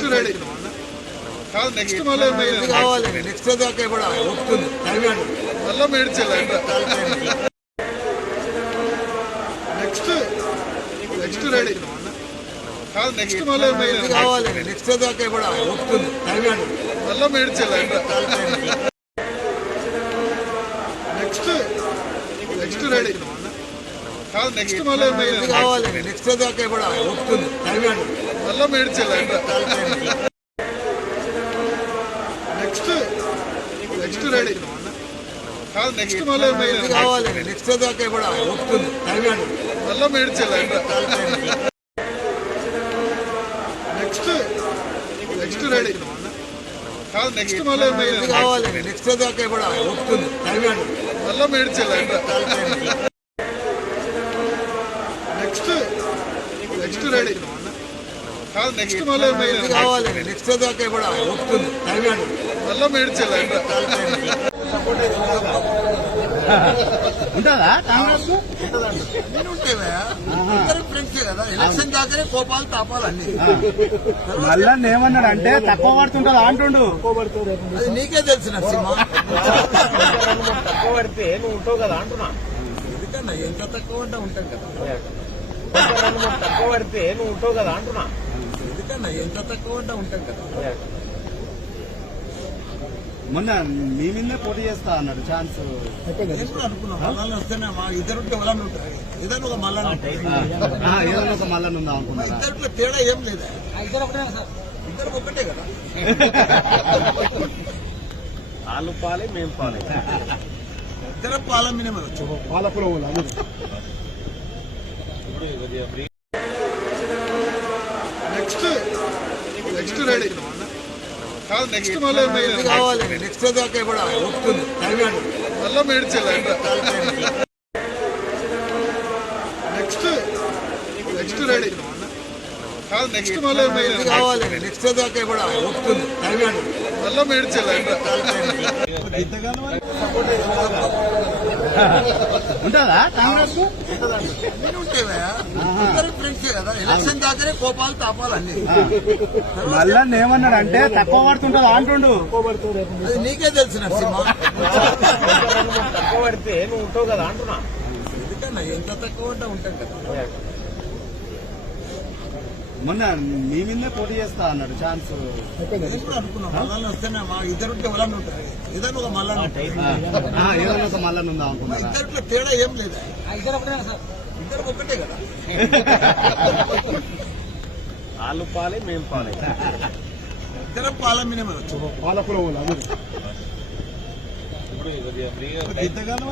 Next ready కాదు next మళ్ళీ కావాలి నెక్స్ట్ దాకా కూడా వస్తుంది మళ్ళీ మేడ్చల్ నెక్స్ట్ నెక్స్ట్ రెడీ కాదు నెక్స్ట్ మళ్ళీ కావాలి నెక్స్ట్ దాకా కూడా వస్తుంది మళ్ళీ మేడ్చల్ నెక్స్ట్ నెక్స్ట్ రెడీ కాదు నెక్స్ట్ మళ్ళీ కావాలి నెక్స్ట్ దాకా కూడా వస్తుంది మళ్ళీ మేడ్చల్ నెక్స్ట్ నెక్స్ట్ రెడీ కాదు నెక్స్ట్ మళ్ళీ కావాలి నెక్స్ట్ దాకా కూడా వస్తుంది మళ్ళీ మేడ్చల్ నెక్స్ట్ నెక్స్ట్ రెడీ కాదు నెక్స్ట్ మళ్ళీ కావాలి నెక్స్ట్ దాకా కూడా వస్తుంది మళ్ళీ మేడ్చల్ నెక్స్ట్ నెక్స్ట్ రెడీ కాదు నెక్స్ట్ మళ్ళీ కావాలి నెక్స్ట్ దాకా కూడా వస్తుంది మళ్ళీ మేడ్చల్ ఉంటుందా కాంగ్రెస్ ఇద్దరు ఫ్రెండ్సే కదా ఎలక్షన్ దాకానే కోపాలు తాపాలు అన్ని మళ్ళా ఏమన్నాడు అంటే తక్కువ పడుతుంటదా అంటుండు అది నీకే తెలిసిన సినిమా తక్కువ పడితే నువ్వు ఉంటావు కదా అంటున్నా. ఎందుకన్నా ఎంత తక్కువ అంటే ఉంటాం కదా తక్కువ పడితే నువ్వు ఉంటావు కదా అంటున్నా. ఎందుకన్నా ఎంత తక్కువ అంటే ఉంటాం కదా మొన్న మీ మీదే పోటీ చేస్తా అన్నాడు ఛాన్స్ అనుకున్నాం మళ్ళీ వస్తేనే మా ఇద్దరుంటే ఎవరన్నా ఉంటారు ఏదైనా ఒక మళ్ళా ఏదైనా ఒక మళ్ళా ఉందా అనుకున్నారా ఇద్దరిలో తేడా ఏం లేదా ఇద్దరు ఒక్కటే కదా వాళ్ళు పాలే మేము పాలే ఇద్దరు పాల మీద వచ్చు పాలపురం నెక్స్ట్ నెక్స్ట్ రెడీ కాదు నెక్స్ట్ మళ్ళీ కావాలి నెక్స్ట్ దాకా కూడా వస్తుంది మళ్ళీ మేడ్చల్ నెక్స్ట్ నెక్స్ట్ రెడీ కాదు నెక్స్ట్ మళ్ళీ కావాలి నెక్స్ట్ దాకా కూడా వస్తుంది మళ్ళీ మేడ్చల్ ఉంటుందా కాంగ్రెస్ ఇద్దరు ఫ్రెండ్సే కదా ఎలక్షన్ దాకానే కోపాలు తాపాలు అన్ని మళ్ళా ఏమన్నాడు అంటే తక్కువ పడుతుంటదా అంటుండు అది నీకే తెలిసిన సినిమా తక్కువ పడితే నువ్వు ఉంటావు కదా అంటున్నా. ఎందుకన్నా ఎంత తక్కువ అంటే ఉంటాం కదా మొన్న మీ మీదే పోటీ చేస్తా అన్నాడు ఛాన్స్ అనుకున్నాం మళ్ళీ వస్తేనే మా ఇద్దరుంటే ఎవరన్నా ఉంటారు ఏదైనా ఒక మళ్ళా ఏదైనా ఒక మళ్ళా ఉందా అనుకున్నారా ఇద్దరిలో తేడా ఏం లేదా ఇద్దరు ఒక్కటే కదా వాళ్ళు పాలే మేము పాలే ఇద్దరు పాల మీద వచ్చు పాలపురం ఇంతగానో